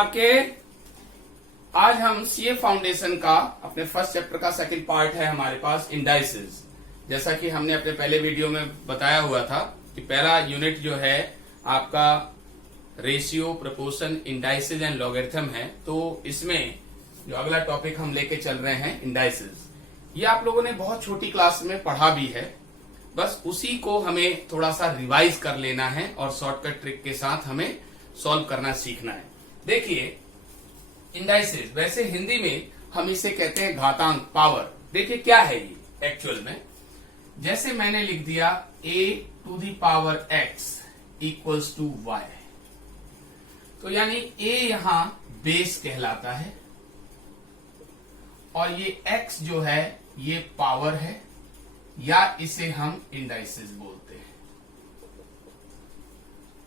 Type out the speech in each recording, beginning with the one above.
आपके। आज हम सीए फाउंडेशन का अपने फर्स्ट चैप्टर का सेकंड पार्ट है हमारे पास इंडाइसेस। जैसा कि हमने अपने पहले वीडियो में बताया हुआ था कि पहला यूनिट जो है आपका ratio, proportion, indices and logarithm है। तो इसमें जो अगला टॉपिक हम लेके चल रहे हैं इंडाइसेस, ये आप लोगों ने बहुत छोटी क्लास में पढ़ा भी है, बस उसी को हमें थोड़ा सा रिवाइज कर लेना है और शॉर्टकट ट्रिक के साथ हमें सॉल्व करना सीखना है। देखिए इंडाइसेस, वैसे हिंदी में हम इसे कहते हैं घातांक, पावर। देखिए क्या है ये एक्चुअल में, जैसे मैंने लिख दिया a to the power x equals to y, तो यानी a यहां बेस कहलाता है और ये x जो है ये पावर है, या इसे हम इंडाइसेस बोलते हैं,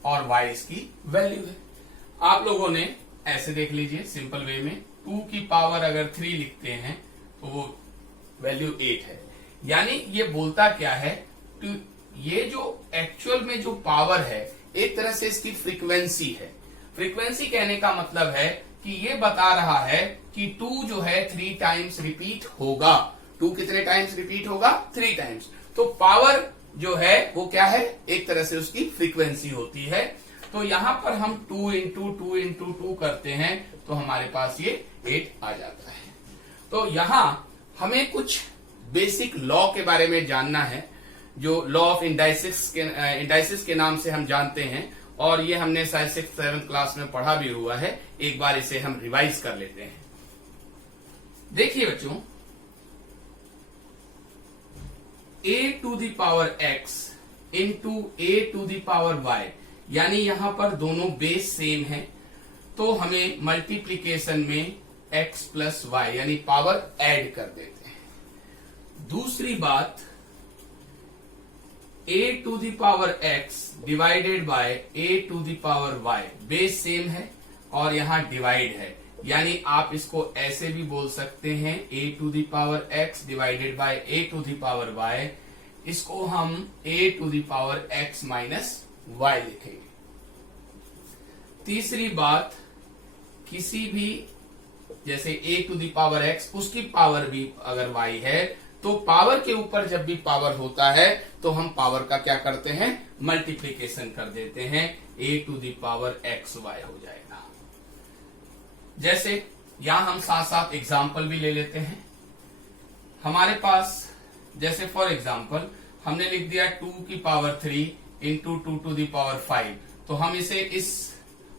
और y इसकी वैल्यू है। आप लोगों ने ऐसे देख लीजिए सिंपल वे में, 2 की पावर अगर 3 लिखते हैं तो वो वैल्यू 8 है। यानी ये बोलता क्या है, तो ये जो एक्चुअल में जो पावर है एक तरह से इसकी फ्रीक्वेंसी है। फ्रीक्वेंसी कहने का मतलब है कि ये बता रहा है कि 2 जो है 3 टाइम्स रिपीट होगा। 2 कितने टाइम्स रिपीट होगा? 3 टाइम्स। तो पावर जो है वो क्या है, एक तरह से उसकी फ्रीक्वेंसी होती है। तो यहां पर हम 2 इंटू 2 इंटू 2 करते हैं तो हमारे पास ये 8 आ जाता है। तो यहां हमें कुछ बेसिक लॉ के बारे में जानना है, जो लॉ ऑफ इंडाइसिस के नाम से हम जानते हैं, और ये हमने शायद 6th-7th क्लास में पढ़ा भी हुआ है। एक बार इसे हम रिवाइज कर लेते हैं। देखिए बच्चों, a to the power x into a to the power y, यानी यहां पर दोनों बेस सेम है, तो हमें मल्टीप्लीकेशन में x प्लस वाई यानी पावर ऐड कर देते हैं। दूसरी बात, a to the power x divided by a to the power y, base same है और यहां डिवाइड है, यानी आप इसको ऐसे भी बोल सकते हैं a to the power x divided by a to the power y। इसको हम a to the power x minus y लिखेंगे। तीसरी बात, किसी भी जैसे a to the power x, उसकी पावर भी अगर y है, तो पावर के ऊपर जब भी पावर होता है तो हम पावर का क्या करते हैं, मल्टीप्लीकेशन कर देते हैं, a to the power x y हो जाएगा। जैसे यहां हम साथ साथ एग्जाम्पल भी ले लेते हैं। हमारे पास जैसे फॉर एग्जाम्पल हमने लिख दिया 2 की power 3 into 2 to the power 5, तो हम इसे इस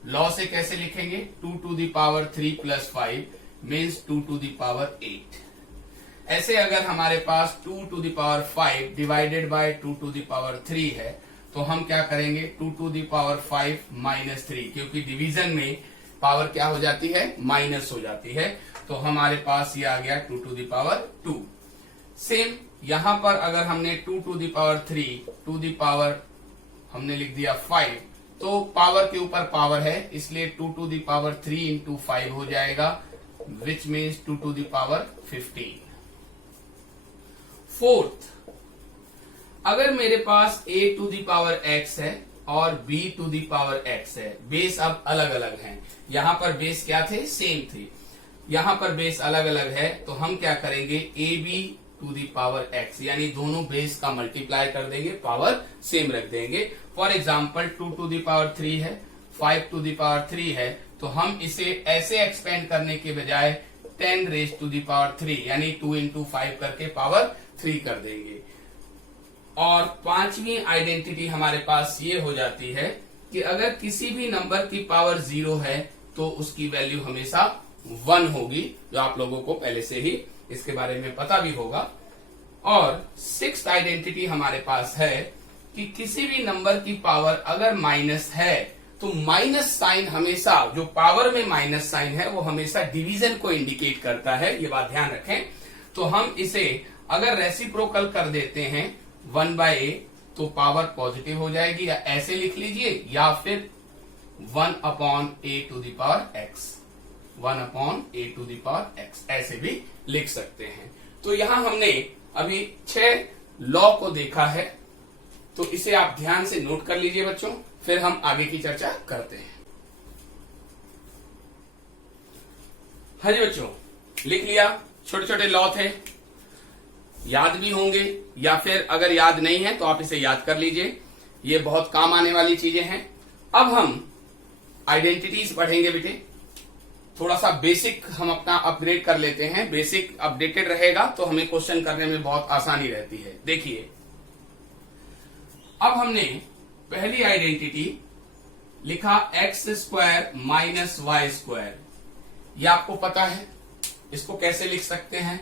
लॉ से कैसे लिखेंगे, 2 to the power 3 plus 5 means 2 to the power 8। ऐसे अगर हमारे पास 2 to the power 5 divided by 2 to the power 3 है, तो हम क्या करेंगे, 2 टू द पावर 5 माइनस 3, क्योंकि डिवीजन में पावर क्या हो जाती है, माइनस हो जाती है, तो हमारे पास ये आ गया 2 टू द पावर 2। सेम यहां पर अगर हमने 2 to the power 3 to the power हमने लिख दिया 5, तो पावर के ऊपर पावर है, इसलिए 2 टू द पावर 3 इंटू 5 हो जाएगा, which means 2 to the power 15। Fourth, अगर मेरे पास a to the power x है और b to the power x है, बेस अब अलग अलग हैं। यहां पर बेस क्या थे, सेम थे, यहां पर बेस अलग अलग है, तो हम क्या करेंगे, ab to the power x, यानी दोनों बेस का मल्टीप्लाई कर देंगे, पावर सेम रख देंगे। For example 2 to the power 3 है, 5 टू द पावर 3 है, तो हम इसे ऐसे एक्सपेंड करने के बजाय 10 रेज टू द पावर 3 यानी 2 इंटू 5 करके पावर 3 कर देंगे। और पांचवी आइडेंटिटी हमारे पास ये हो जाती है कि अगर किसी भी नंबर की पावर 0 है तो उसकी वैल्यू हमेशा 1 होगी, जो आप लोगों को पहले से ही इसके बारे में पता भी होगा। और 6th आइडेंटिटी हमारे पास है कि किसी भी नंबर की पावर अगर माइनस है तो माइनस साइन हमेशा, जो पावर में माइनस साइन है वो हमेशा डिवीजन को इंडिकेट करता है, ये बात ध्यान रखें। तो हम इसे अगर रेसिप्रोकल कर देते हैं 1/a, तो पावर पॉजिटिव हो जाएगी, या ऐसे लिख लीजिए, या फिर 1/a to the power x, 1/a to the power x, ऐसे भी लिख सकते हैं। तो यहां हमने अभी 6 लॉ को देखा है, तो इसे आप ध्यान से नोट कर लीजिए बच्चों, फिर हम आगे की चर्चा करते हैं। हाँ जी बच्चों, लिख लिया। छोटे छोटे लॉ थे, याद भी होंगे, या फिर अगर याद नहीं है तो आप इसे याद कर लीजिए, ये बहुत काम आने वाली चीजें हैं। अब हम आइडेंटिटीज पढ़ेंगे बेटे। थोड़ा सा बेसिक हम अपना अपग्रेड कर लेते हैं। बेसिक अपडेटेड रहेगा तो हमें क्वेश्चन करने में बहुत आसानी रहती है। देखिए, अब हमने पहली आइडेंटिटी लिखा X square minus Y square. ये आपको पता है, इसको कैसे लिख सकते हैं?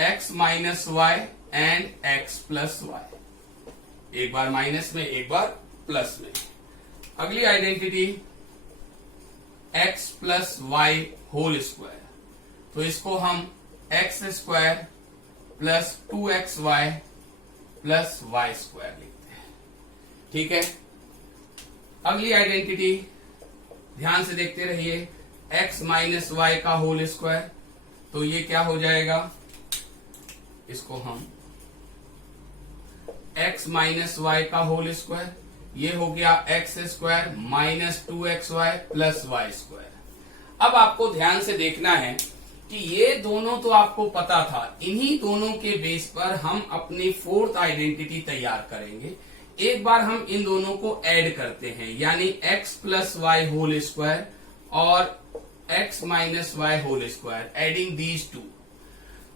X minus Y and x plus Y, एक बार माइनस में एक बार प्लस में। अगली identity X plus Y whole square, तो इसको हम X square plus 2xy plus Y square लिखते हैं। ठीक है। अगली आइडेंटिटी ध्यान से देखते रहिए, एक्स माइनस वाई का होल स्क्वायर, तो ये क्या हो जाएगा? इसको हम x माइनस वाई का होल स्क्वायर, ये हो गया x square minus 2xy plus Y square. अब आपको ध्यान से देखना है कि ये दोनों तो आपको पता था, इन्हीं दोनों के बेस पर हम अपनी फोर्थ आइडेंटिटी तैयार करेंगे। एक बार हम इन दोनों को ऐड करते हैं, यानी x plus Y whole square और x minus y whole square, adding these two.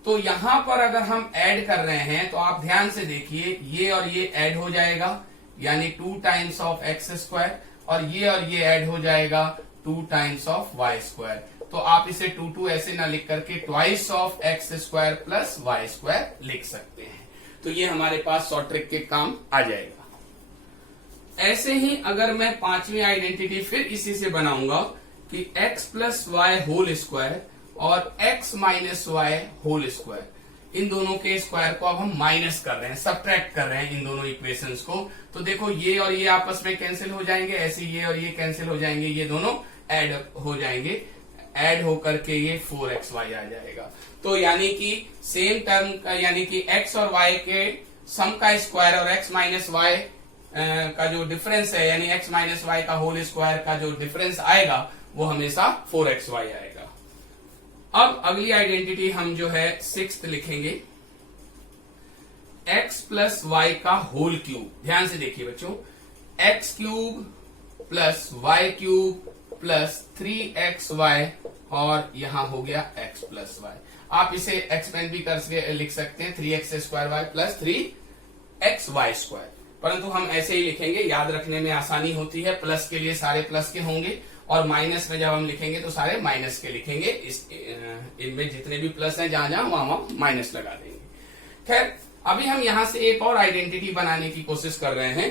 तो यहां पर अगर हम ऐड कर रहे हैं तो आप ध्यान से देखिए, ये और ये ऐड हो जाएगा, यानी 2 टाइम्स ऑफ एक्स स्क्वायर, और ये ऐड हो जाएगा 2 टाइम्स ऑफ वाई स्क्वायर। तो आप इसे 2 ऐसे ना लिख करके twice of x square plus Y square लिख सकते हैं। तो ये हमारे पास शॉर्ट ट्रिक के काम आ जाएगा। ऐसे ही अगर मैं पांचवी आइडेंटिटी फिर इसी से बनाऊंगा कि x plus Y whole square और x minus y whole square, इन दोनों के स्क्वायर को अब हम माइनस कर रहे हैं, सब्ट्रैक्ट कर रहे हैं इन दोनों इक्वेशंस को। तो देखो, ये और ये आपस में कैंसिल हो जाएंगे, ऐसे ये और ये कैंसिल हो जाएंगे, ये दोनों ऐड हो जाएंगे, ऐड होकर के ये 4xy आ जाएगा। तो यानी कि सेम टर्म का, यानी कि x और y के सम का स्क्वायर और x माइनस वाई का जो डिफरेंस है, यानी x माइनस वाई का होल स्क्वायर का जो डिफरेंस आएगा वो हमेशा 4xy आएगा। अब अगली आइडेंटिटी हम जो है 6th लिखेंगे, x प्लस वाई का होल क्यूब। ध्यान से देखिए बच्चों, x cube plus y cube plus 3xy, और यहां हो गया x प्लस वाई। आप इसे एक्सपेंड भी कर लिख सकते हैं, 3x square Y plus 3xy square, परंतु हम ऐसे ही लिखेंगे, याद रखने में आसानी होती है। प्लस के लिए सारे प्लस के होंगे, और माइनस में जब हम लिखेंगे तो सारे माइनस के लिखेंगे। इनमें जितने भी प्लस हैं, जहां जहां वहां माइनस लगा देंगे। खैर, अभी हम यहां से एक और आइडेंटिटी बनाने की कोशिश कर रहे हैं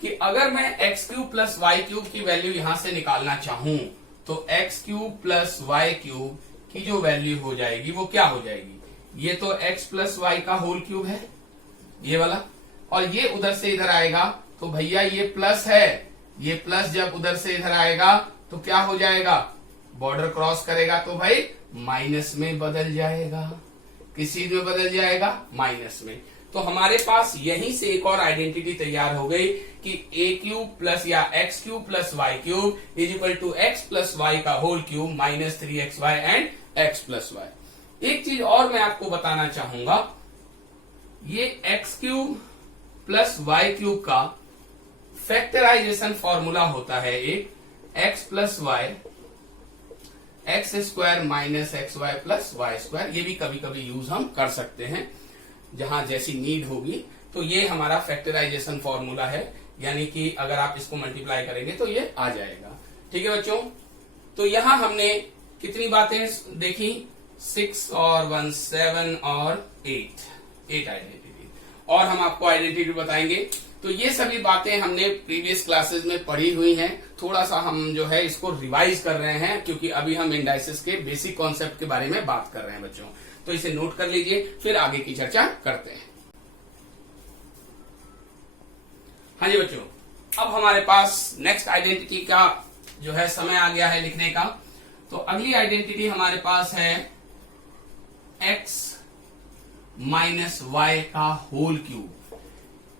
कि अगर मैं x cube plus y cube की वैल्यू यहां से निकालना चाहूं, तो x cube plus y cube की जो वैल्यू हो जाएगी वो क्या हो जाएगी? ये तो एक्स प्लस वाई का होल क्यूब है, ये वाला, और ये उधर से इधर आएगा, तो भैया ये प्लस है, ये प्लस जब उधर से इधर आएगा तो क्या हो जाएगा? बॉर्डर क्रॉस करेगा तो भाई माइनस में बदल जाएगा। किसी में बदल जाएगा? माइनस में। तो हमारे पास यहीं से एक और आइडेंटिटी तैयार हो गई कि ए क्यूब प्लस या x cube plus y cube is equal to x plus y का whole cube minus 3xy and x plus Y. एक चीज और मैं आपको बताना चाहूंगा, ये x cube plus y cube का फैक्टराइजेशन फॉर्मूला होता है एक, x plus y x square minus x y plus Y square. ये भी कभी कभी यूज हम कर सकते हैं जहां जैसी नीड होगी। तो ये हमारा फैक्टराइजेशन फॉर्मूला है, यानी कि अगर आप इसको मल्टीप्लाई करेंगे तो ये आ जाएगा। ठीक है बच्चों, तो यहां हमने कितनी बातें देखी? 6 और 1 7 और 8 आइडेंटिटी, और हम आपको आइडेंटिटी बताएंगे। तो ये सभी बातें हमने प्रीवियस क्लासेस में पढ़ी हुई हैं। थोड़ा सा हम जो है इसको रिवाइज कर रहे हैं, क्योंकि अभी हम इंडाइसिस के बेसिक कॉन्सेप्ट के बारे में बात कर रहे हैं बच्चों। तो इसे नोट कर लीजिए, फिर आगे की चर्चा करते हैं। हाँ जी बच्चों, अब हमारे पास नेक्स्ट आइडेंटिटी का जो है समय आ गया है लिखने का। तो अगली आइडेंटिटी हमारे पास है x माइनस वाई का होल क्यूब।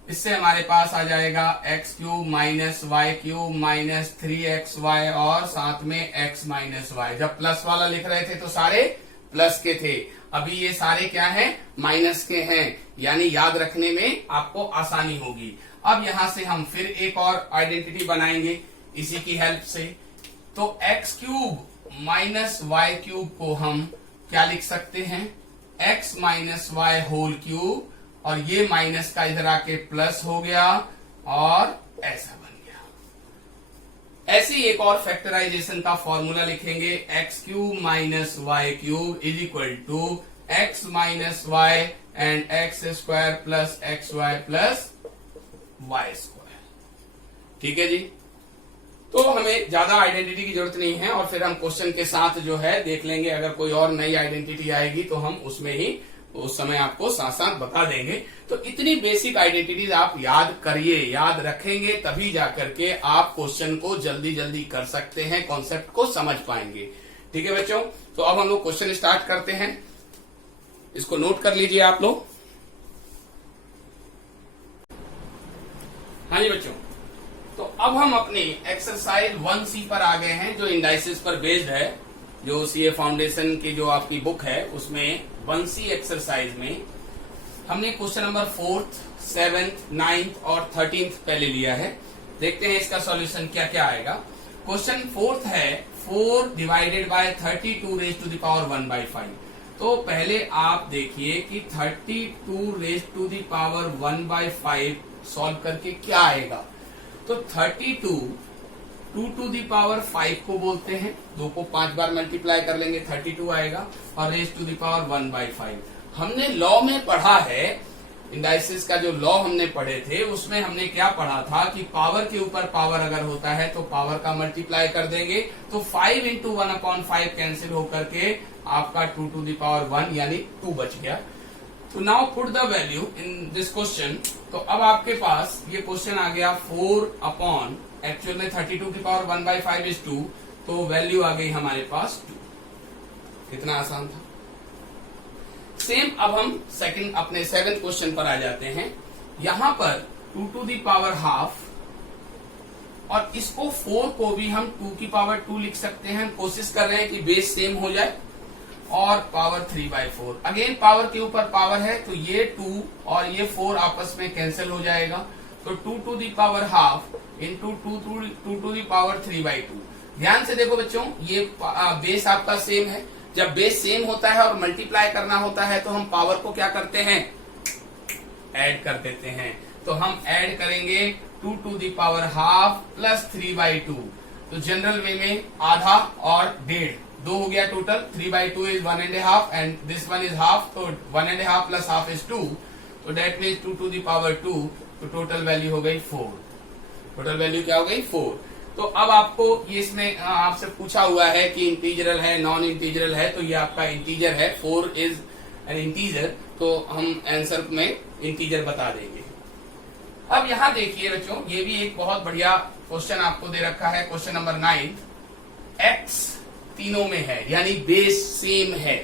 इससे हमारे पास आ जाएगा x cube minus y cube minus 3xy और साथ में x माइनस वाई। जब प्लस वाला लिख रहे थे तो सारे प्लस के थे, अभी ये सारे क्या हैं, माइनस के हैं, यानी याद रखने में आपको आसानी होगी। अब यहां से हम फिर एक और आइडेंटिटी बनाएंगे इसी की हेल्प से। तो x cube minus y cube को हम क्या लिख सकते हैं, x minus y whole cube, और ये माइनस का इधर आके प्लस हो गया और ऐसा बन गया। ऐसे ही एक और फैक्टराइजेशन का फॉर्मूला लिखेंगे, x cube minus y cube is equal to x minus Y and x square plus x y plus Y square. ठीक है जी, तो हमें ज्यादा आइडेंटिटी की जरूरत नहीं है और फिर हम क्वेश्चन के साथ जो है देख लेंगे। अगर कोई और नई आइडेंटिटी आएगी तो हम उसमें ही उस समय आपको साथ साथ बता देंगे। तो इतनी बेसिक आइडेंटिटीज आप याद करिए, याद रखेंगे तभी जाकर के आप क्वेश्चन को जल्दी जल्दी कर सकते हैं, कॉन्सेप्ट को समझ पाएंगे। ठीक है बच्चों, तो अब हम लोग क्वेश्चन स्टार्ट करते हैं। इसको नोट कर लीजिए आप लोग। हाँ जी बच्चों, तो अब हम अपनी एक्सरसाइज 1C पर आ गए हैं, जो इंडाइसिस पर बेस्ड है, जो सीए फाउंडेशन की जो आपकी बुक है उसमें 1C एक्सरसाइज में हमने question number 4th, 7th, 9th और 13th पहले लिया है। देखते हैं इसका सॉल्यूशन क्या क्या आएगा। क्वेश्चन 4th है 4 divided by 32 raise to the power 1/5। तो पहले आप देखिए कि 32 raise to the power 1/5 solve करके क्या आएगा। तो 32 2 टू दी पावर 5 को बोलते हैं, 2 को 5 बार मल्टीप्लाई कर लेंगे 32 आएगा, और रेज टू दी पावर 1/5। हमने लॉ में पढ़ा है, इंडाइसिस का जो लॉ हमने पढ़े थे उसमें हमने क्या पढ़ा था कि पावर के ऊपर पावर अगर होता है तो पावर का मल्टीप्लाई कर देंगे, तो 5 इंटू 1/5 कैंसिल होकर के आपका 2 टू दी पावर 1 यानी 2 बच गया। तो now put the value in this question. तो अब आपके पास ये क्वेश्चन आ गया 4 अपॉन, एक्चुअल में 32 की पावर 1/5 इज 2, तो वैल्यू आ गई हमारे पास 2। कितना आसान था। सेम अब हम सेकंड अपने 7th क्वेश्चन पर आ जाते हैं। यहां पर 2 टू दी पावर हाफ, और इसको 4 को भी हम 2 की पावर 2 लिख सकते हैं। हम कोशिश कर रहे हैं कि बेस सेम हो जाए, और पावर 3/4। अगेन पावर के ऊपर पावर है तो ये 2 और ये 4 आपस में कैंसिल हो जाएगा, तो 2 to the power half into 2 to the power 3/2। ध्यान से देखो बच्चों, ये बेस आपका सेम है। जब बेस सेम होता है और मल्टीप्लाई करना होता है तो हम पावर को क्या करते हैं, ऐड कर देते हैं। तो हम ऐड करेंगे 2 to the power half plus 3/2। तो जनरल वे में आधा और 1.5, 2 हो गया total. 3/2 is 1.5 and this one is half, तो 1.5 प्लस हाफ इज 2, तो that means 2 to the power 2, तो टोटल वैल्यू हो गई 4। टोटल वैल्यू क्या हो गई 4। तो अब आपको ये इसमें आपसे पूछा हुआ है कि इंटीजरल है नॉन इंटीजरल है, तो ये आपका इंटीजर है, 4 इज एन इंटीजर, तो हम आंसर में इंटीजर बता देंगे। अब यहाँ देखिए बच्चों, ये भी एक बहुत बढ़िया क्वेश्चन आपको दे रखा है, क्वेश्चन नंबर 9। एक्स तीनों में है, यानी बेस सेम है।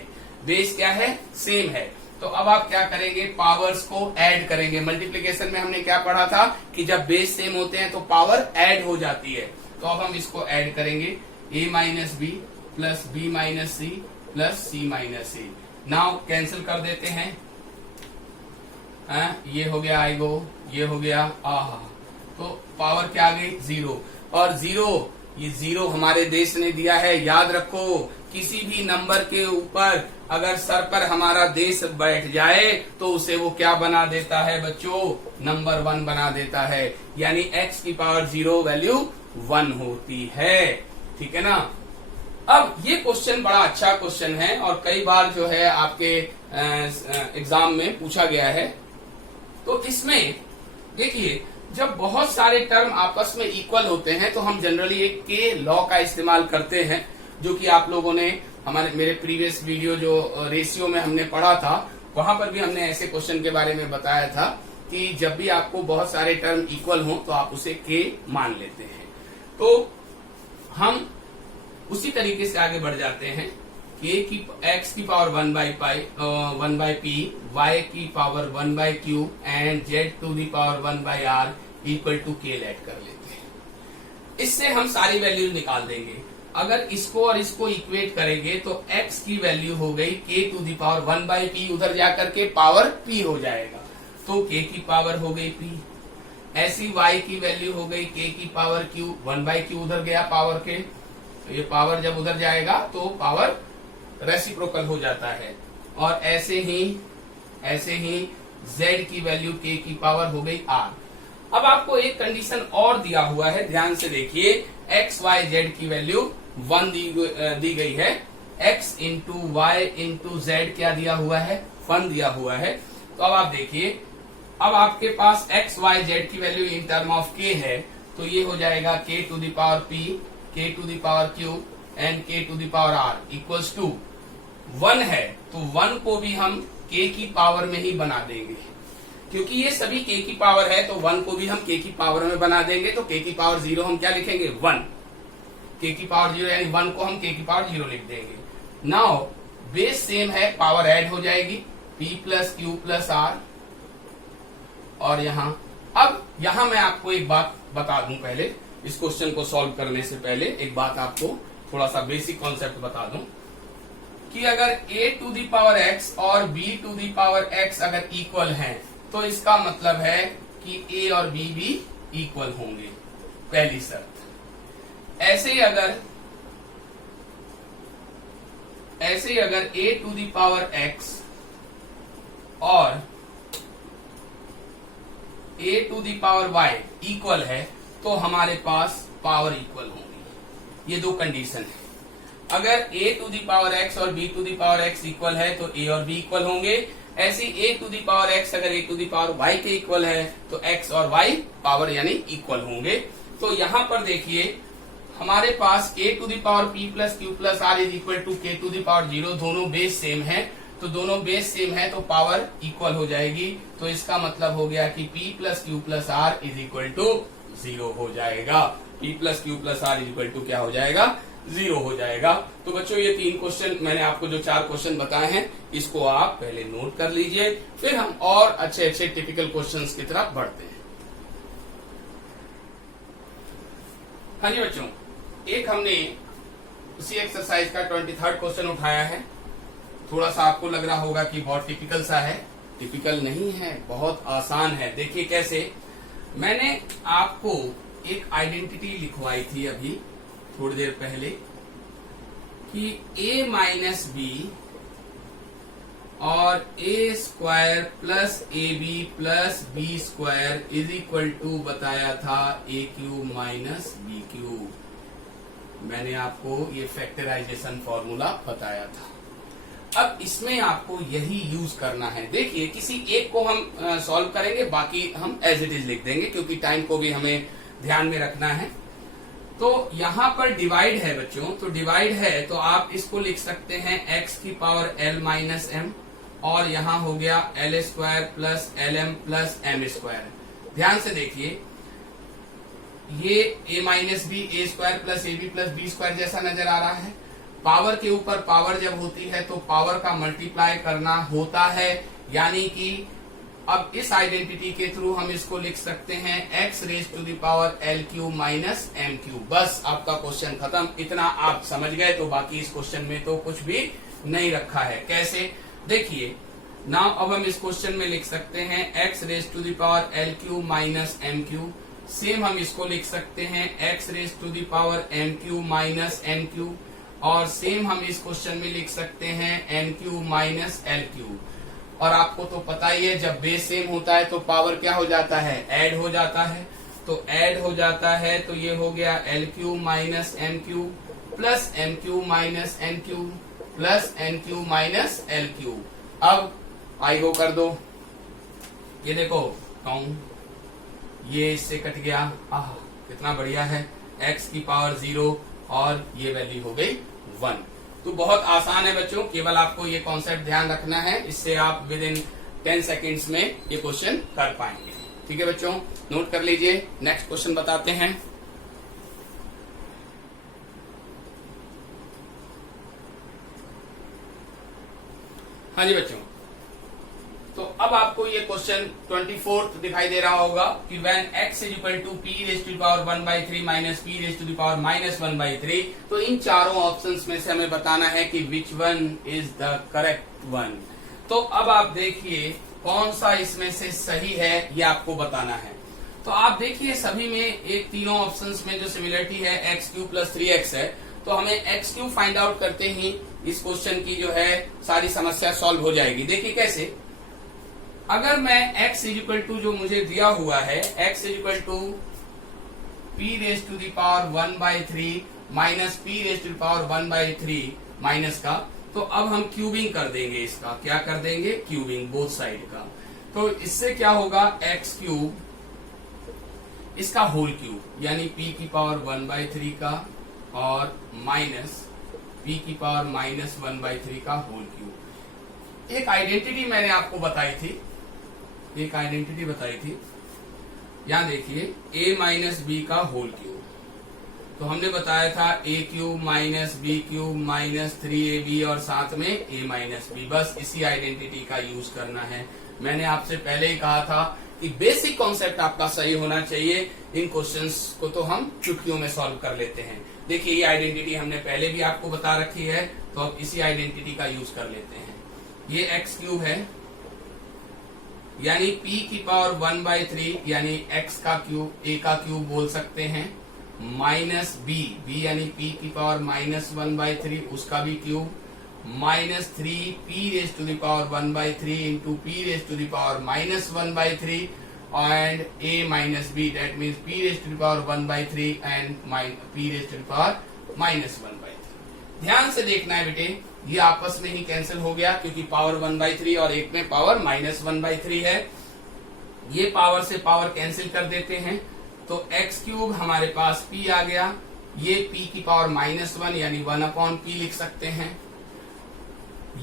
बेस क्या है, सेम है। तो अब आप क्या करेंगे, पावर्स को ऐड करेंगे। मल्टीप्लिकेशन में हमने क्या पढ़ा था कि जब बेस सेम होते हैं तो पावर ऐड हो जाती है। तो अब हम इसको ऐड करेंगे, a minus b plus b minus c plus c minus c. Now cancel कर देते हैं। ये हो गया आएगो, ये हो गया आहा, तो पावर क्या आ गई 0। और 0, ये 0 हमारे देश ने दिया है। याद रखो, किसी भी नंबर के ऊपर अगर सर पर हमारा देश बैठ जाए तो उसे वो क्या बना देता है बच्चों, नंबर 1 बना देता है। यानी x की पावर 0 वैल्यू 1 होती है। ठीक है ना। अब ये क्वेश्चन बड़ा अच्छा क्वेश्चन है और कई बार जो है आपके एग्जाम में पूछा गया है। तो इसमें देखिए, जब बहुत सारे टर्म आपस में इक्वल होते हैं तो हम जनरली एक के लॉ का इस्तेमाल करते हैं, जो कि आप लोगों ने मेरे प्रीवियस वीडियो जो रेशियो में हमने पढ़ा था वहां पर भी हमने ऐसे क्वेश्चन के बारे में बताया था कि जब भी आपको बहुत सारे टर्म इक्वल हो तो आप उसे के मान लेते हैं। तो हम उसी तरीके से आगे बढ़ जाते हैं। x की पावर 1/p, y की power 1/q and z to the power 1/r equal to k let कर लेते हैं। इससे हम सारी वैल्यूज निकाल देंगे। अगर इसको और इसको इक्वेट करेंगे तो x की वैल्यू हो गई k to the power 1/p, उधर जाकर के पावर p हो जाएगा, तो k की पावर हो गई p। ऐसी y की वैल्यू हो गई k की पावर q, 1/q उधर गया पावर के, तो ये पावर जब उधर जाएगा तो पावर रेसिप्रोकल हो जाता है। और ऐसे ही z की वैल्यू k की पावर हो गई r। अब आपको एक कंडीशन और दिया हुआ है, ध्यान से देखिए, x y z की वैल्यू 1 दी गई है, x into y into z क्या दिया हुआ है, 1 दिया हुआ है। तो अब आप देखिए, अब आपके पास x y z की value in term of k है, तो ये हो जाएगा k to the power p, k to the power q and k to the power r equals to 1 है, तो 1 को भी हम k की पावर में ही बना देंगे, क्योंकि ये सभी k की पावर है, तो 1 को भी हम k की पावर में बना देंगे। तो k की पावर 0 हम क्या लिखेंगे, 1, k की पावर 0 यानी 1 को हम k की पावर 0 लिख देंगे। नाउ बेस सेम है, पावर ऐड हो जाएगी p plus q plus r। और यहां मैं आपको एक बात बता दूं, पहले इस क्वेश्चन को सॉल्व करने से पहले एक बात आपको थोड़ा सा बेसिक कॉन्सेप्ट बता दूं कि अगर a to the power x और b to the power x अगर इक्वल हैं, तो इसका मतलब है कि a और b भी इक्वल होंगे, पहली शर्त। ऐसे ही अगर a to the power x और a to the power y equal है, तो हमारे पास पावर इक्वल होंगी। ये दो कंडीशन है। अगर a to the power x और b to the power x equal है, तो a और b इक्वल होंगे। ऐसी a to the power x अगर a to the power y के इक्वल है, तो x और y पावर यानी इक्वल होंगे। तो यहां पर देखिए, हमारे पास k to the power p plus q plus r is equal to k to the power 0, दोनों बेस सेम है, तो दोनों बेस सेम है तो पावर इक्वल हो जाएगी। तो इसका मतलब हो गया कि p plus q plus r is equal to 0 हो जाएगा। p plus q plus r is equal to क्या हो जाएगा, 0 हो जाएगा। तो बच्चों, ये 3 क्वेश्चन मैंने आपको जो 4 क्वेश्चन बताए हैं, इसको आप पहले नोट कर लीजिए, फिर हम और अच्छे टिपिकल क्वेश्चंस की तरफ बढ़ते हैं। हाँ जी बच्चों, एक हमने उसी एक्सरसाइज का 23rd क्वेश्चन उठाया है। थोड़ा सा आपको लग रहा होगा कि बहुत टिपिकल सा है, टिपिकल नहीं है, बहुत आसान है। देखिए कैसे, मैंने आपको एक आइडेंटिटी लिखवाई थी अभी थोड़ी देर पहले कि a माइनस बी और a square plus a b plus b square is equal to बताया था a cube minus b cube. मैंने आपको ये फैक्टराइजेशन फॉर्मूला बताया था। अब इसमें आपको यही यूज करना है। देखिए, किसी एक को हम सॉल्व करेंगे, बाकी हम एज इट इज लिख देंगे, क्योंकि टाइम को भी हमें ध्यान में रखना है। तो यहाँ पर डिवाइड है बच्चों, तो डिवाइड है तो आप इसको लिख सकते हैं x की पावर l माइनस m, और यहाँ हो गया l square plus l m plus m square. ध्यान से देखिए, ये a minus b, a square plus a b plus b square जैसा नजर आ रहा है। पावर के ऊपर पावर जब होती है तो पावर का मल्टीप्लाई करना होता है, यानी कि अब इस आइडेंटिटी के थ्रू हम इसको लिख सकते हैं x raise to the power l cube minus m cube. बस आपका क्वेश्चन खत्म। इतना आप समझ गए तो बाकी इस क्वेश्चन में तो कुछ भी नहीं रखा है। कैसे, देखिए नाउ अब हम इस क्वेश्चन में लिख सकते हैं x raise to the power l cube minus m cube. Same हम इसको लिख सकते हैं x raise to the power m cube minus n cube, और सेम हम इस क्वेश्चन में लिख सकते हैं n cube minus l cube. और आपको तो पता ही है, जब बेस सेम होता है तो पावर क्या हो जाता है, ऐड हो जाता है। तो ऐड हो जाता है तो ये हो गया l cube minus m cube plus m cube minus n cube plus n cube minus l cube. अब आई गो कर दो, ये देखो काउंट, ये इससे कट गया, कितना बढ़िया है, x की पावर 0 और ये वैल्यू हो गई 1। तो बहुत आसान है बच्चों, केवल आपको ये कॉन्सेप्ट ध्यान रखना है, इससे आप विद इन 10 सेकेंड्स में ये क्वेश्चन कर पाएंगे। ठीक है बच्चों, नोट कर लीजिए। नेक्स्ट क्वेश्चन बताते हैं। हाँ जी बच्चों, तो अब आपको ये क्वेश्चन 24 दिखाई दे रहा होगा कि when x is equal to p raise to the power 1/3 minus p raise to the power -1/3, तो इन चारों ऑप्शंस में से हमें बताना है कि which one is the correct one. तो अब आप देखिए कौन सा इसमें से सही है ये आपको बताना है। तो आप देखिए सभी में एक तीनों ऑप्शंस में जो सिमिलरिटी है x³ + 3x है, तो हमें x³ फाइंड आउट करते ही इस क्वेश्चन की जो है सारी समस्या सॉल्व हो जाएगी। देखिए कैसे, अगर मैं x इज इक्वल टू जो मुझे दिया हुआ है x is equal to p raise to the power 1/3 minus p raise to the power 1/3 minus का, तो अब हम क्यूबिंग कर देंगे इसका। क्या कर देंगे? क्यूबिंग बोथ साइड का। तो इससे क्या होगा, x³ इसका होल क्यूब यानी p की पावर 1/3 का और माइनस p की पावर -1/3 का होल क्यूब। एक आइडेंटिटी मैंने आपको बताई थी, यहां देखिए a माइनस बी का होल क्यूब। तो हमने बताया था a³ minus b³ minus 3ab और साथ में a माइनस b। बस इसी आइडेंटिटी का यूज करना है। मैंने आपसे पहले ही कहा था कि बेसिक कॉन्सेप्ट आपका सही होना चाहिए। इन क्वेश्चंस को तो हम चुटकियों में सॉल्व कर लेते हैं। देखिए ये आइडेंटिटी हमने पहले भी आपको बता रखी है, तो अब इसी आइडेंटिटी का यूज कर लेते हैं। ये x³ है यानी p की पावर 1/3 यानी x का क्यूब, a का क्यूब बोल सकते हैं, माइनस b यानी p की पावर -1/3 उसका भी cube, minus 3p raise to the power 1/3 into p raise to the power -1/3 and a minus b, that means p raise to the power 1/3 and p raise to the power -1/3। ध्यान से देखना है बेटे, ये आपस में ही कैंसिल हो गया क्योंकि पावर 1/3 और एक में पावर -1/3 है। ये पावर से पावर कैंसिल कर देते हैं, तो x³ हमारे पास p आ गया। ये p की पावर -1 यानी 1/p लिख सकते हैं।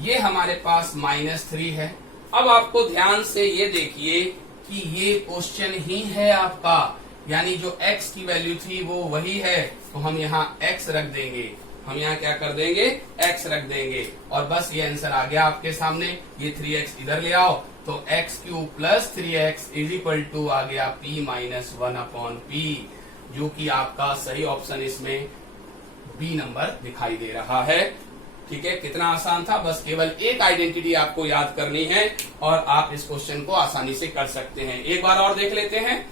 ये हमारे पास -3 है। अब आपको ध्यान से ये देखिए कि ये क्वेश्चन ही है आपका, यानी जो x की वैल्यू थी वो वही है, तो हम यहाँ x रख देंगे। हम यहाँ क्या कर देंगे? x रख देंगे और बस ये आंसर आ गया आपके सामने। ये 3x इधर ले आओ, तो x³ + 3x is equal to आ गया p - 1/p, जो कि आपका सही ऑप्शन इसमें बी नंबर दिखाई दे रहा है। ठीक है, कितना आसान था, बस केवल एक आइडेंटिटी आपको याद करनी है और आप इस क्वेश्चन को आसानी से कर सकते हैं। एक बार और देख लेते हैं।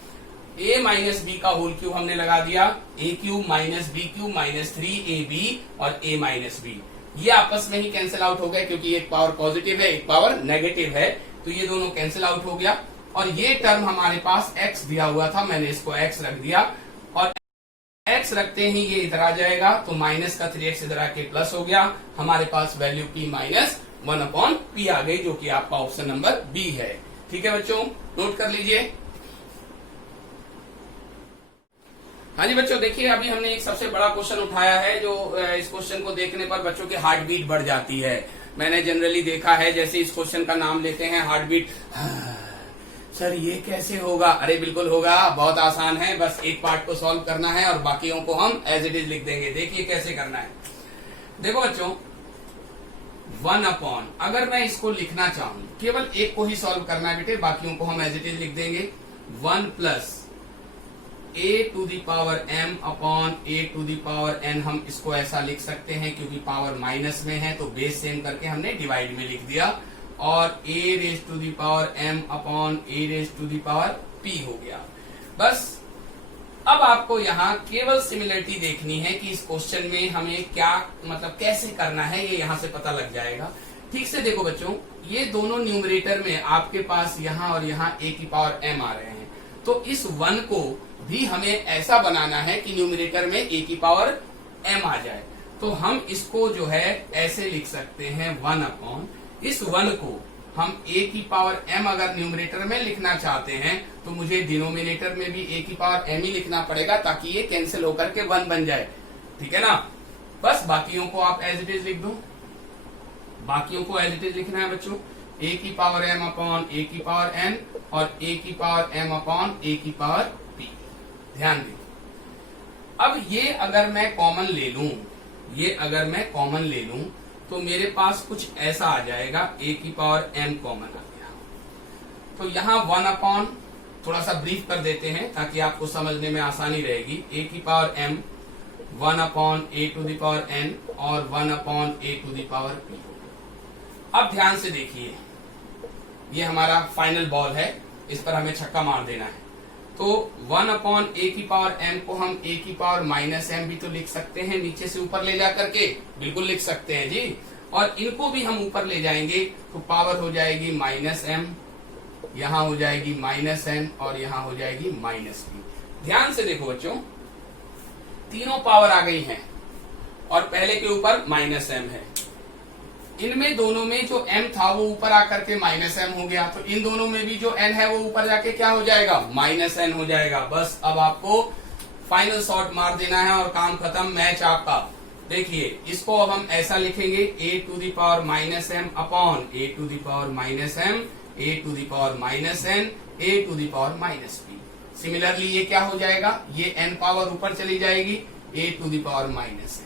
a माइनस बी का होल क्यूब हमने लगा दिया, a³ minus b³ minus 3ab और a माइनस b। ये आपस में ही कैंसिल आउट हो गए क्योंकि एक पावर पॉजिटिव है एक पावर नेगेटिव है, तो ये दोनों कैंसिल आउट हो गया। और ये टर्म हमारे पास x दिया हुआ था, मैंने इसको x रख दिया और x रखते ही ये इधर आ जाएगा, तो माइनस का 3x इधर आके प्लस हो गया। हमारे पास वैल्यू p - 1/p आ गई, जो कि आपका ऑप्शन नंबर बी है। ठीक है बच्चों, नोट कर लीजिए। हाँ जी बच्चों, देखिए अभी हमने एक सबसे बड़ा क्वेश्चन उठाया है, जो इस क्वेश्चन को देखने पर बच्चों की हार्ट बीट बढ़ जाती है। मैंने जनरली देखा है, जैसे इस क्वेश्चन का नाम लेते हैं हार्ट बीट, सर ये कैसे होगा? अरे बिल्कुल होगा, बहुत आसान है, बस एक पार्ट को सॉल्व करना है और बाकियों को हम एज इट इज लिख देंगे। देखिए कैसे करना है। देखो बच्चों, 1/, अगर मैं इसको लिखना चाहूं, केवल एक को ही सॉल्व करना है बेटे, बाकियों को हम एज इट इज लिख देंगे। 1 + a to the power m upon a to the power n, हम इसको ऐसा लिख सकते हैं क्योंकि पावर माइनस में है, तो बेस सेम करके हमने डिवाइड में लिख दिया। और a raise to the power m upon a raise to the power p हो गया। बस अब आपको यहाँ केवल सिमिलरिटी देखनी है कि इस क्वेश्चन में हमें क्या मतलब कैसे करना है, ये यहाँ से पता लग जाएगा। ठीक से देखो बच्चों, ये दोनों न्यूमरेटर में आपके पास यहाँ और यहाँ a की पावर m आ रहे हैं, तो इस 1 को भी हमें ऐसा बनाना है कि न्यूमरेटर में a की पावर m आ जाए। तो हम इसको जो है ऐसे लिख सकते हैं 1/, इस 1 को हम a की पावर m अगर न्यूमरेटर में लिखना चाहते हैं तो मुझे डिनोमिनेटर में भी a की पावर m ही लिखना पड़ेगा, ताकि ये कैंसिल होकर के 1 बन जाए। ठीक है ना, बस बाकियों को आप एज इट इज लिख दो। बाकियों को एज इट इज लिखना है बच्चों, a की पावर m अपॉन a की पावर n और a की पावर m अपॉन a की पावर p। ध्यान दें, अब ये अगर मैं कॉमन ले लूं, तो मेरे पास कुछ ऐसा आ जाएगा, a की पावर m कॉमन आ गया। तो यहाँ 1 थोड़ा सा ब्रीफ कर देते हैं ताकि आपको समझने में आसानी रहेगी। a की power m 1/a to the power n और 1/a to the power p। अब ध्यान से देखिए, ये हमारा फाइनल बॉल है, इस पर हमें छक्का मार देना है। तो 1/a की पावर m को हम a की पावर -m भी तो लिख सकते हैं, नीचे से ऊपर ले जा करके, बिल्कुल लिख सकते हैं जी। और इनको भी हम ऊपर ले जाएंगे तो पावर हो जाएगी -m, यहाँ हो जाएगी -n और यहाँ हो जाएगी -p। ध्यान से देखो बच्चों, तीनों पावर आ गई हैं और पहले के ऊपर -m है। इनमें दोनों में जो m था वो ऊपर आकर के -m हो गया, तो इन दोनों में भी जो n है वो ऊपर जाके क्या हो जाएगा, -n हो जाएगा। बस अब आपको फाइनल शॉट मार देना है और काम खत्म, मैच आपका। देखिए इसको अब हम ऐसा लिखेंगे, a to the power -m upon a to the power -m, a to the power -n, a to the power -p। Similarly ये क्या हो जाएगा, ये n पावर ऊपर चली जाएगी, a to the power -n,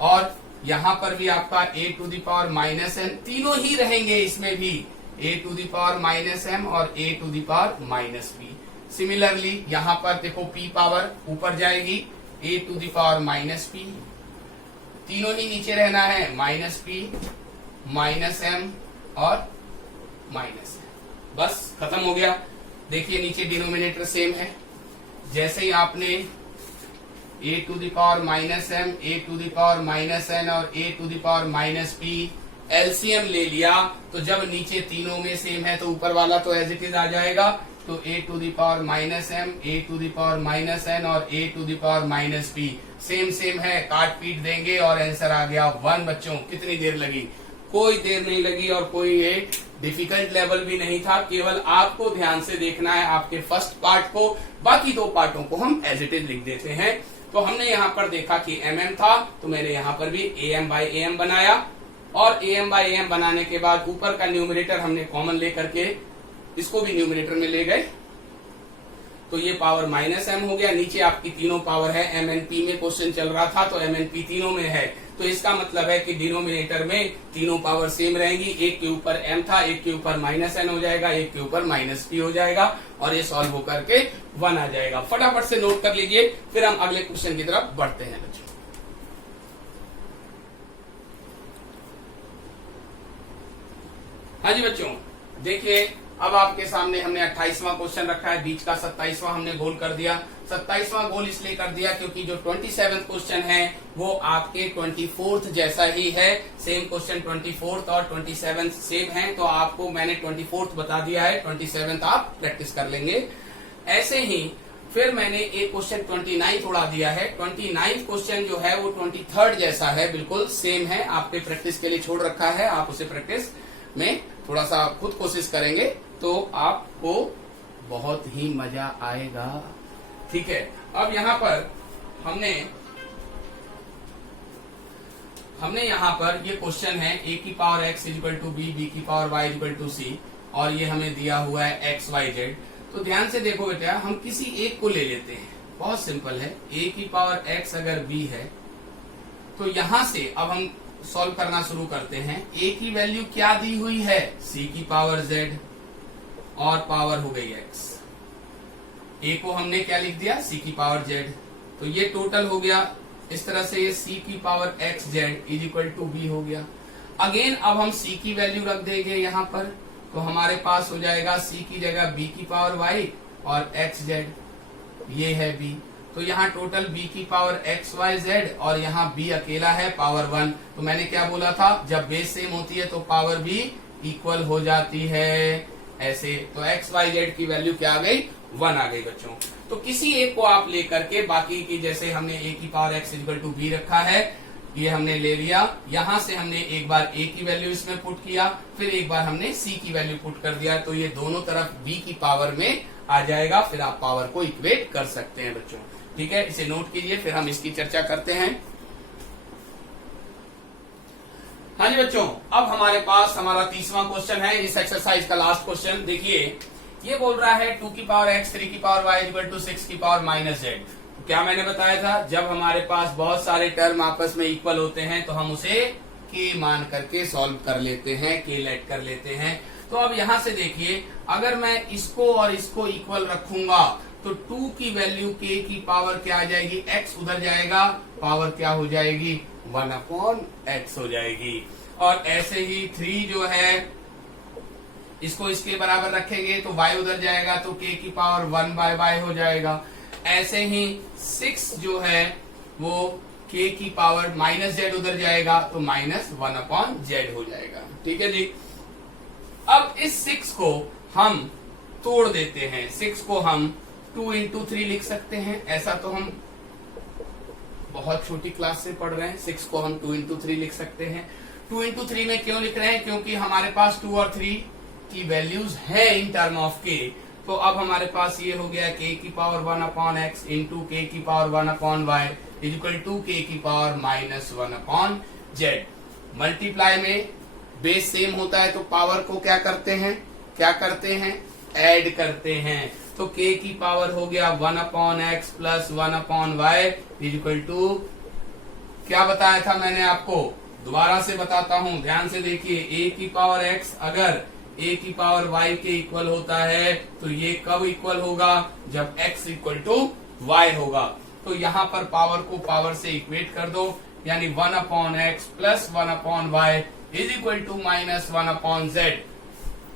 और यहाँ पर भी आपका a to the power -n, तीनों ही रहेंगे इसमें भी, a to the power -m और a to the power -p। Similarly यहाँ पर देखो p पावर ऊपर जाएगी, a to the power -p, तीनों ही नीचे रहना है, -p, -m और -m। बस खत्म हो गया। देखिए नीचे डिनोमिनेटर सेम है, जैसे ही आपने a to the power -m, a to the power -n और a to the power -p LCM ले लिया, तो जब नीचे तीनों में सेम है तो ऊपर वाला तो एज इट इज आ जाएगा। तो a to the power -m, a to the power -n और a to the power -p same है, काट पीट देंगे और आंसर आ गया 1। बच्चों कितनी देर लगी, कोई देर नहीं लगी और कोई ये डिफिकल्ट लेवल भी नहीं था, केवल आपको ध्यान से देखना है आपके फर्स्ट पार्ट को, बाकी दो पार्टों को हम एज इट इज लिख देते हैं। तो हमने यहाँ पर देखा कि mm था, तो मैंने यहाँ पर भी am/am बनाया, और am/am बनाने के बाद ऊपर का न्यूमरेटर हमने कॉमन लेकर के इसको भी न्यूमरेटर में ले गए, तो ये पावर -m हो गया। नीचे आपकी तीनों पावर है, mnp में क्वेश्चन चल रहा था तो mnp तीनों में है, तो इसका मतलब है कि डिनोमिनेटर में तीनों पावर सेम रहेंगी। एक के ऊपर m था, एक के ऊपर -n हो जाएगा, एक के ऊपर -p हो जाएगा, और ये सॉल्व होकर के 1 आ जाएगा। फटाफट से नोट कर लीजिए, फिर हम अगले क्वेश्चन की तरफ बढ़ते हैं बच्चों। हाँ जी बच्चों, देखिए अब आपके सामने हमने 28वां क्वेश्चन रखा है, बीच का 27वां हमने गोल कर दिया। 27वां गोल इसलिए कर दिया क्योंकि जो 27th क्वेश्चन है वो आपके 24th जैसा ही है, सेम क्वेश्चन 24th और 27th सेम है, तो आपको मैंने 24th बता दिया है, 27th आप प्रैक्टिस कर लेंगे। ऐसे ही फिर मैंने एक क्वेश्चन 29 उड़ा दिया है, 29th क्वेश्चन जो है वो 23rd जैसा है, बिल्कुल सेम है, आपके प्रैक्टिस के लिए छोड़ रखा है, आप उसे प्रैक्टिस में थोड़ा सा खुद कोशिश करेंगे तो आपको बहुत ही मजा आएगा। ठीक है, अब यहाँ पर हमने यहाँ पर ये क्वेश्चन है a की power x equal to b, b की power y equal to c, और ये हमें दिया हुआ है x y z। तो ध्यान से देखो बेटा, हम किसी एक को ले लेते हैं, बहुत सिंपल है। a की पावर x अगर b है तो यहां से अब हम सॉल्व करना शुरू करते हैं। a की वैल्यू क्या दी हुई है, c की पावर z और पावर हो गई x। a को हमने क्या लिख दिया, c की पावर z, तो ये टोटल हो गया। इस तरह से ये c की power x z is equal to b हो गया। अगेन अब हम c की वैल्यू रख देंगे यहाँ पर, तो हमारे पास हो जाएगा c की जगह b की पावर y और x z, ये है b। तो यहाँ टोटल b की पावर x y z और यहाँ b अकेला है पावर 1। तो मैंने क्या बोला था, जब बेस सेम होती है तो पावर भी इक्वल हो जाती है, ऐसे। तो x y z की वैल्यू क्या आ गई, 1 आ गई बच्चों। तो किसी एक को आप लेकर के, बाकी की जैसे हमने a की power x equal to b रखा है, ये हमने ले लिया। यहां से हमने एक बार a की वैल्यू इसमें पुट किया, फिर एक बार हमने c की वैल्यू पुट कर दिया, तो ये दोनों तरफ b की पावर में आ जाएगा। फिर आप पावर को इक्वेट कर सकते हैं बच्चों। ठीक है, इसे नोट कीजिए, फिर हम इसकी चर्चा करते हैं। हाँ जी बच्चों, अब हमारे पास हमारा 30वां क्वेश्चन है, इस एक्सरसाइज का लास्ट क्वेश्चन। देखिए ये बोल रहा है 2 की पावर x, 3 की पावर y इक्वल टू 6 की पावर -z। तो क्या मैंने बताया था, जब हमारे पास बहुत सारे टर्म आपस में इक्वल होते हैं तो हम उसे के मान करके सॉल्व कर लेते हैं, के लेट कर लेते हैं। तो अब यहां से देखिए, अगर मैं इसको और इसको इक्वल रखूंगा तो 2 की वैल्यू k की पावर क्या आ जाएगी, x उधर जाएगा, पावर क्या हो जाएगी, 1/x हो जाएगी। और ऐसे ही 3 जो है इसको इसके बराबर रखेंगे तो y उधर जाएगा तो k की पावर 1/y हो जाएगा। ऐसे ही 6 जो है वो k की पावर -z उधर जाएगा तो -1/z हो जाएगा। ठीक है जी। अब इस 6 को हम तोड़ देते हैं। 6 को हम 2 into 3 लिख सकते हैं। ऐसा तो हम बहुत छोटी क्लास से पढ़ रहे हैं। 6 को हम 2 into 3 लिख सकते हैं। 2 into 3 में क्यों लिख रहे हैं, क्योंकि हमारे पास 2 और 3 की वैल्यूज है इन टर्म ऑफ k। तो अब हमारे पास ये हो गया k की पावर 1/x इंटू k की power 1/y is equal to k की पावर -1/z। मल्टीप्लाई में बेस सेम होता है तो पावर को क्या करते हैं, ऐड करते हैं। तो k की पावर हो गया 1/x plus 1/y is equal to, क्या बताया था मैंने आपको, दोबारा से बताता हूं, ध्यान से देखिए। a की पावर x अगर a की पावर y के इक्वल होता है तो ये कब इक्वल होगा, जब x इक्वल टू y होगा। तो यहाँ पर पावर को पावर से इक्वेट कर दो, यानी 1/x plus 1/y is equal to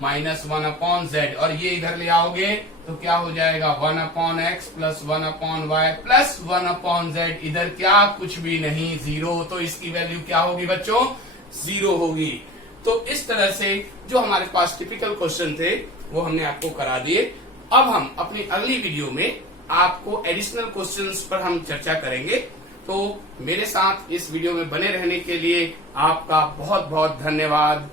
-1/z और ये इधर ले आओगे तो क्या हो जाएगा, 1/x plus 1/y plus 1/z। इधर क्या, कुछ भी नहीं, 0। तो इसकी वैल्यू क्या होगी बच्चों, 0 होगी। तो इस तरह से जो हमारे पास टिपिकल क्वेश्चन थे वो हमने आपको करा दिए। अब हम अपनी अगली वीडियो में आपको एडिशनल क्वेश्चंस पर हम चर्चा करेंगे। तो मेरे साथ इस वीडियो में बने रहने के लिए आपका बहुत बहुत धन्यवाद।